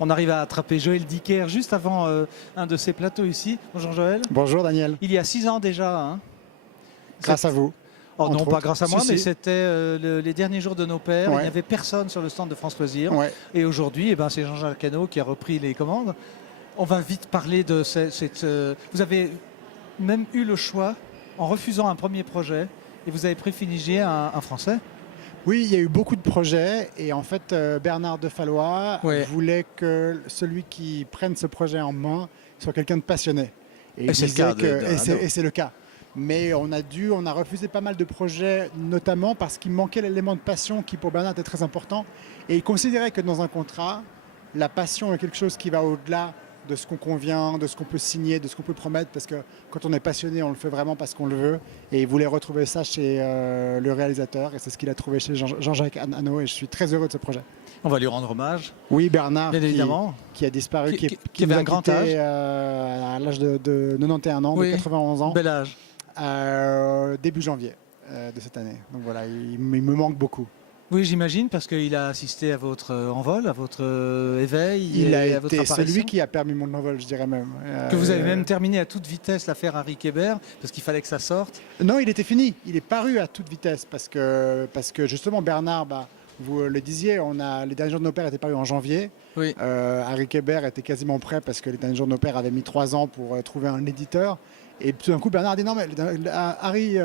On arrive à attraper Joël Dicker juste avant un de ces plateaux ici. Bonjour Joël. Bonjour Daniel. Il y a 6 ans déjà. Hein. Grâce à vous. Oh non, pas grâce à moi, Si, mais si. c'était les derniers jours de nos pères. Ouais. Il n'y avait personne sur le stand de France Loisirs. Ouais. Et aujourd'hui, c'est Jean-Jacques Hano qui a repris les commandes. On va vite parler de cette... vous avez même eu le choix, en refusant un premier projet, et vous avez privilégié un Français. Oui, il y a eu beaucoup de projets et en fait Bernard Defallois Ouais. voulait que celui qui prenne ce projet en main soit quelqu'un de passionné. il c'est le disait cas et c'est le cas. Mais on a refusé pas mal de projets, notamment parce qu'il manquait l'élément de passion qui pour Bernard était très important. Et il considérait que dans un contrat, la passion est quelque chose qui va au-delà de ce qu'on convient, de ce qu'on peut signer, de ce qu'on peut promettre, parce que quand on est passionné, on le fait vraiment parce qu'on le veut. Et il voulait retrouver ça chez le réalisateur, et c'est ce qu'il a trouvé chez Jean-Jacques Hano, et je suis très heureux de ce projet. On va lui rendre hommage. Oui, Bernard, bien évidemment, qui a disparu, qui nous avait a un grand quittés, âge. à l'âge de 91 ans, Oui, de 91 ans, bel âge. début janvier de cette année. Donc voilà, il me manque beaucoup. Oui, j'imagine, parce qu'il a assisté à votre envol, à votre éveil. Il a à votre été apparition. celui qui a permis mon envol, je dirais même. Que vous avez même terminé à toute vitesse l'affaire Harry Kébert, parce qu'il fallait que ça sorte. Non, il était fini. Il est paru à toute vitesse parce que justement Bernard, vous le disiez, les derniers jours de nos pères étaient parus en janvier. Oui. Harry Kébert était quasiment prêt parce que les derniers jours de nos pères avaient mis 3 ans pour trouver un éditeur. Et tout d'un coup, Bernard a dit non, mais Harry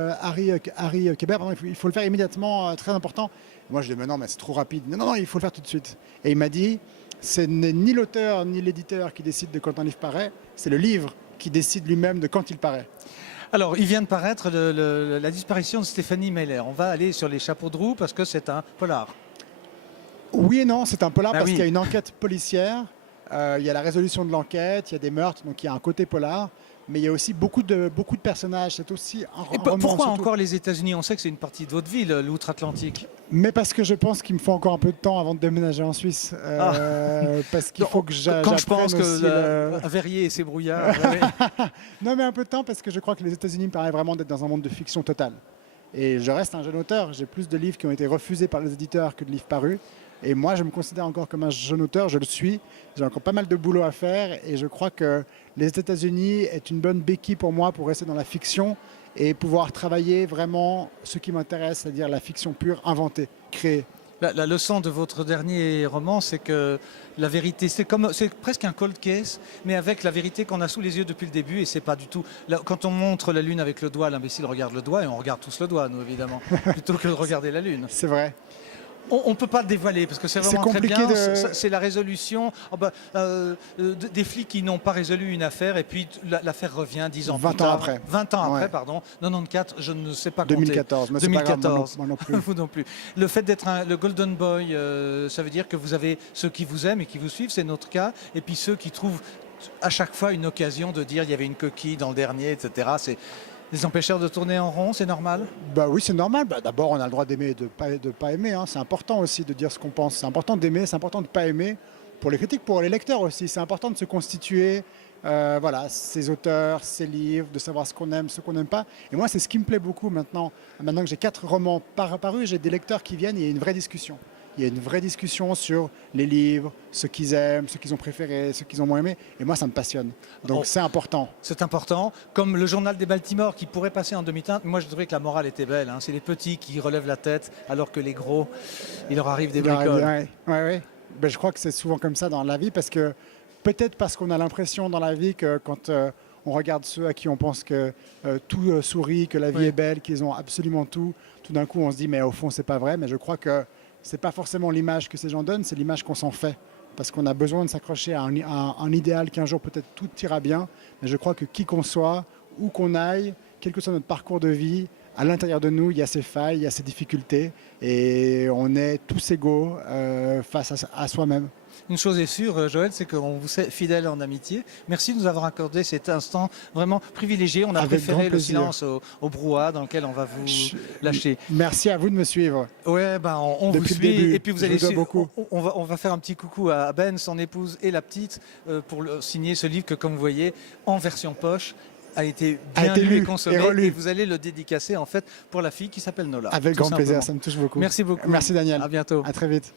Kébert, pardon, il faut le faire immédiatement, très important. Moi, je dis mais non, mais c'est trop rapide. Non, il faut le faire tout de suite. Et il m'a dit, ce n'est ni l'auteur ni l'éditeur qui décide de quand un livre paraît, c'est le livre qui décide lui-même de quand il paraît. Alors, il vient de paraître la disparition de Stéphanie Meller. On va aller sur les chapeaux de roue parce que c'est un polar. Oui et non, c'est un polar parce oui. qu'il y a une enquête policière, il y a la résolution de l'enquête, il y a des meurtres, donc il y a un côté polar. Mais il y a aussi beaucoup de personnages. C'est aussi un roman. Pourquoi surtout. encore les États-Unis? On sait que c'est une partie de votre ville, l'outre-Atlantique. Mais parce que je pense qu'il me faut encore un peu de temps avant de déménager en Suisse. Parce qu'il faut que j'apprenne Quand je pense aussi que Verrier et ses brouillards. Non, mais un peu de temps parce que je crois que les États-Unis me paraît vraiment d'être dans un monde de fiction totale. Et je reste un jeune auteur. J'ai plus de livres qui ont été refusés par les éditeurs que de livres parus. Et moi, je me considère encore comme un jeune auteur, je le suis. J'ai encore pas mal de boulot à faire et je crois que les États-Unis est une bonne béquille pour moi pour rester dans la fiction et pouvoir travailler vraiment ce qui m'intéresse, c'est-à-dire la fiction pure, inventée, créée. La leçon de votre dernier roman, c'est que la vérité, c'est presque un cold case, mais avec la vérité qu'on a sous les yeux depuis le début, et c'est pas du tout. Quand on montre la Lune avec le doigt, l'imbécile regarde le doigt, et on regarde tous le doigt, nous évidemment, plutôt que de regarder la Lune. C'est vrai. On ne peut pas le dévoiler parce que c'est vraiment très bien. C'est la résolution des flics qui n'ont pas résolu une affaire et puis l'affaire revient 10 ans 20 plus tard. ans après. 20 ans Ouais. après, pardon. 94, je ne sais pas 2014, compter. mais c'est pas grave, 2014. moi non plus. Vous non plus. Le fait d'être le Golden Boy, ça veut dire que vous avez ceux qui vous aiment et qui vous suivent, c'est notre cas, et puis ceux qui trouvent à chaque fois une occasion de dire il y avait une coquille dans le dernier, etc. C'est des empêcheurs de tourner en rond, c'est normal? Oui, c'est normal. D'abord, on a le droit d'aimer et de pas aimer. Hein. C'est important aussi de dire ce qu'on pense. C'est important d'aimer, c'est important de ne pas aimer. Pour les critiques, pour les lecteurs aussi. C'est important de se constituer, ses auteurs, ses livres, de savoir ce qu'on aime, ce qu'on n'aime pas. Et moi, c'est ce qui me plaît beaucoup maintenant. Maintenant que j'ai 4 romans parus, j'ai des lecteurs qui viennent et il y a une vraie discussion. Il y a une vraie discussion sur les livres, ce qu'ils aiment, ce qu'ils ont préféré, ce qu'ils ont moins aimé. Et moi, ça me passionne. Donc c'est important. C'est important. Comme le journal des Baltimore qui pourrait passer en demi-teinte. Moi, je trouvais que la morale était belle. Hein. C'est les petits qui relèvent la tête alors que les gros, il leur arrive des bricoles. Oui. Je crois que c'est souvent comme ça dans la vie parce que peut-être parce qu'on a l'impression dans la vie que quand on regarde ceux à qui on pense que tout sourit, que la vie est belle, qu'ils ont absolument tout d'un coup on se dit mais au fond c'est pas vrai. Mais je crois que c'est pas forcément l'image que ces gens donnent, c'est l'image qu'on s'en fait. Parce qu'on a besoin de s'accrocher à un idéal qu'un jour peut-être tout ira bien. Mais je crois que qui qu'on soit, où qu'on aille, quel que soit notre parcours de vie, à l'intérieur de nous, il y a ces failles, il y a ces difficultés. Et on est tous égaux face à soi-même. Une chose est sûre, Joël, c'est qu'on vous est fidèle en amitié. Merci de nous avoir accordé cet instant vraiment privilégié. On a préféré le silence au brouhaha dans lequel on va vous lâcher. Merci à vous de me suivre. Ouais, on vous Depuis suit. le début, Et puis vous allez suivre beaucoup. On va faire un petit coucou à Ben, son épouse et la petite pour signer ce livre que, comme vous voyez, en version poche, a été bien lu et consommé. Et vous allez le dédicacer en fait pour la fille qui s'appelle Nola. Avec grand plaisir, ça me touche beaucoup. Merci beaucoup. Merci Daniel. À bientôt. À très vite.